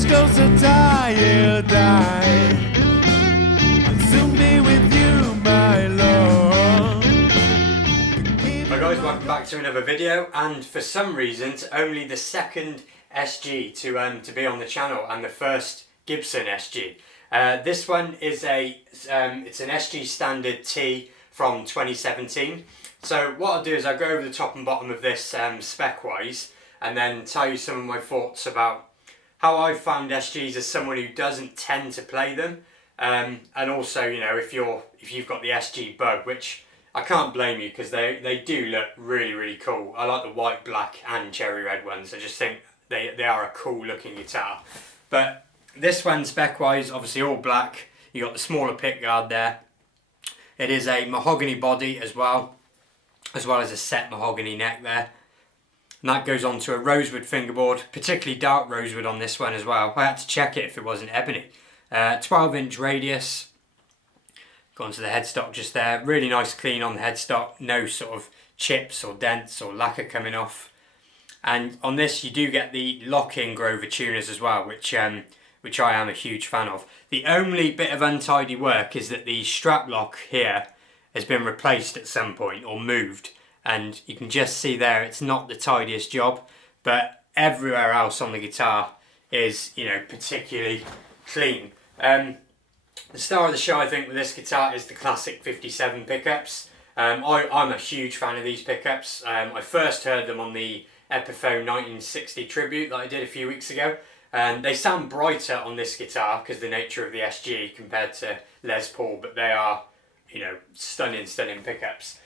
much closer till die. I'll soon be with you, my Lord. Hi guys, welcome back to another video, and for some reason it's only the second SG to be on the channel and the first Gibson SG. This one is it's an SG Standard T from 2017. So what I'll do is I'll go over the top and bottom of this spec wise, and then tell you some of my thoughts about how I've found SGs as someone who doesn't tend to play them, and also, you know, if you've got the SG bug, which I can't blame you because they do look really cool. I like the white, black and cherry red ones. I just think they are a cool looking guitar. But this one spec wise, obviously all black. You got the smaller pickguard there. It is a mahogany body as well as a set mahogany neck there. And that goes on to a rosewood fingerboard, particularly dark rosewood on this one as well. I had to check it if it wasn't ebony. 12-inch radius. Gone to the headstock just there. Really nice clean on the headstock. No sort of chips or dents or lacquer coming off. And on this you do get the lock-in Grover tuners as well, which I am a huge fan of. The only bit of untidy work is that the strap lock here has been replaced at some point or moved, and you can just see there it's not the tidiest job, but everywhere else on the guitar is, you know, particularly clean. The star of the show I think with this guitar is the classic 57 pickups. I'm a huge fan of these pickups. I first heard them on the Epiphone 1960 tribute that I did a few weeks ago. They sound brighter on this guitar because of the nature of the SG compared to Les Paul, but they are, you know, stunning pickups.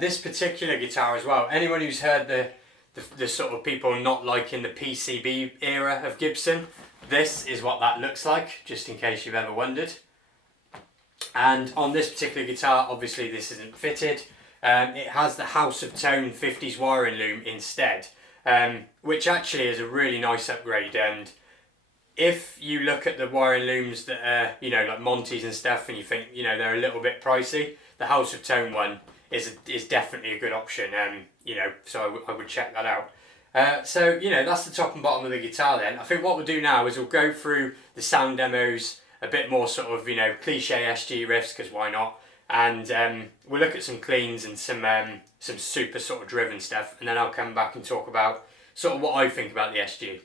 This particular guitar as well, anyone who's heard the sort of people not liking the PCB era of Gibson, this is what that looks like, just in case you've ever wondered. And on this particular guitar, obviously this isn't fitted. It has the House of Tone 50s wiring loom instead, which actually is a really nice upgrade. And if you look at the wiring looms that are, you know, like Monty's and stuff, and you think, you know, they're a little bit pricey, the House of Tone one is definitely a good option. You know, so I would check that out. So, you know, that's the top and bottom of the guitar then. I think what we'll do now is we'll go through the sound demos, a bit more sort of, you know, cliche SG riffs, because why not? And we'll look at some cleans and some super sort of driven stuff, and then I'll come back and talk about sort of what I think about the SG.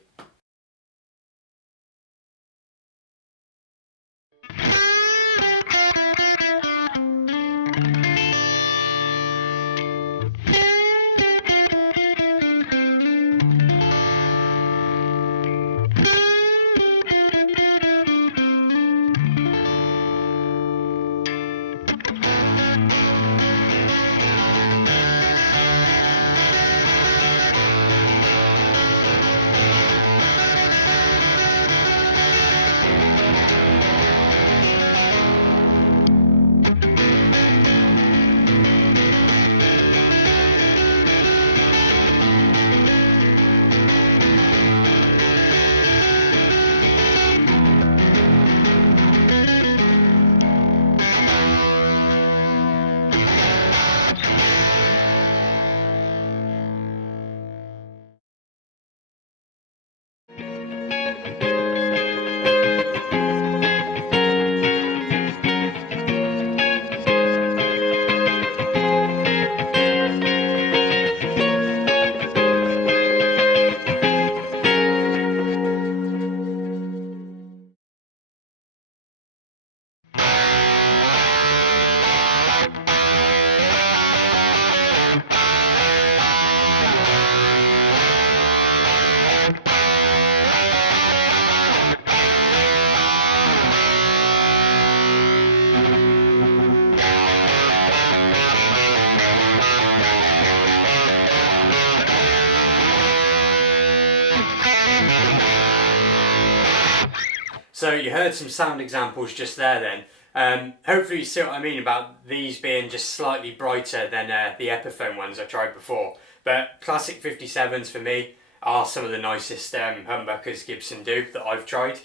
So you heard some sound examples just there then. Hopefully you see what I mean about these being just slightly brighter than the Epiphone ones I tried before. But classic 57s for me are some of the nicest humbuckers Gibson do that I've tried.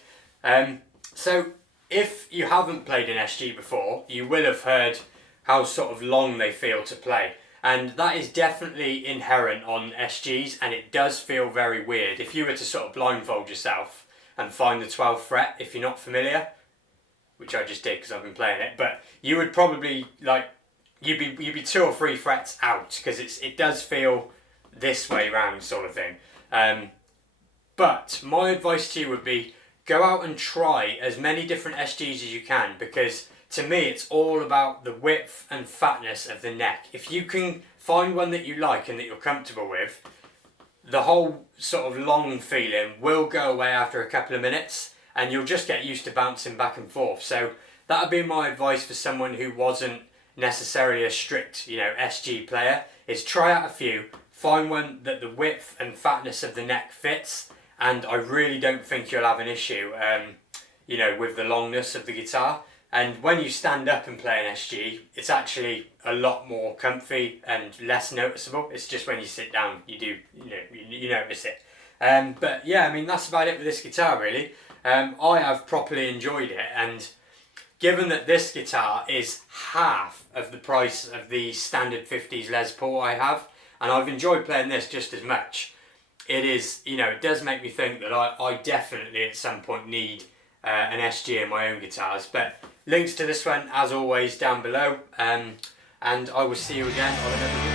So if you haven't played an SG before, you will have heard how sort of long they feel to play. And that is definitely inherent on SGs, and it does feel very weird. If you were to sort of blindfold yourself and find the 12th fret if you're not familiar, which I just did because I've been playing it. But you would probably like you'd be 2 or 3 frets out because it does feel this way round sort of thing. But my advice to you would be go out and try as many different SGs as you can, because to me it's all about the width and fatness of the neck. If you can find one that you like and that you're comfortable with, the whole sort of long feeling will go away after a couple of minutes and you'll just get used to bouncing back and forth. So that would be my advice for someone who wasn't necessarily a strict, SG player, is try out a few, find one that the width and fatness of the neck fits, and I really don't think you'll have an issue, with the longness of the guitar. And when you stand up and play an SG, it's actually a lot more comfy and less noticeable. It's just when you sit down, you notice it. But yeah, I mean, that's about it with this guitar, really. I have properly enjoyed it, and given that this guitar is half of the price of the standard 50s Les Paul I have, and I've enjoyed playing this just as much, it is, it does make me think that I definitely at some point need an SG in my own guitars. But links to this one, as always, down below, and I will see you again on another video.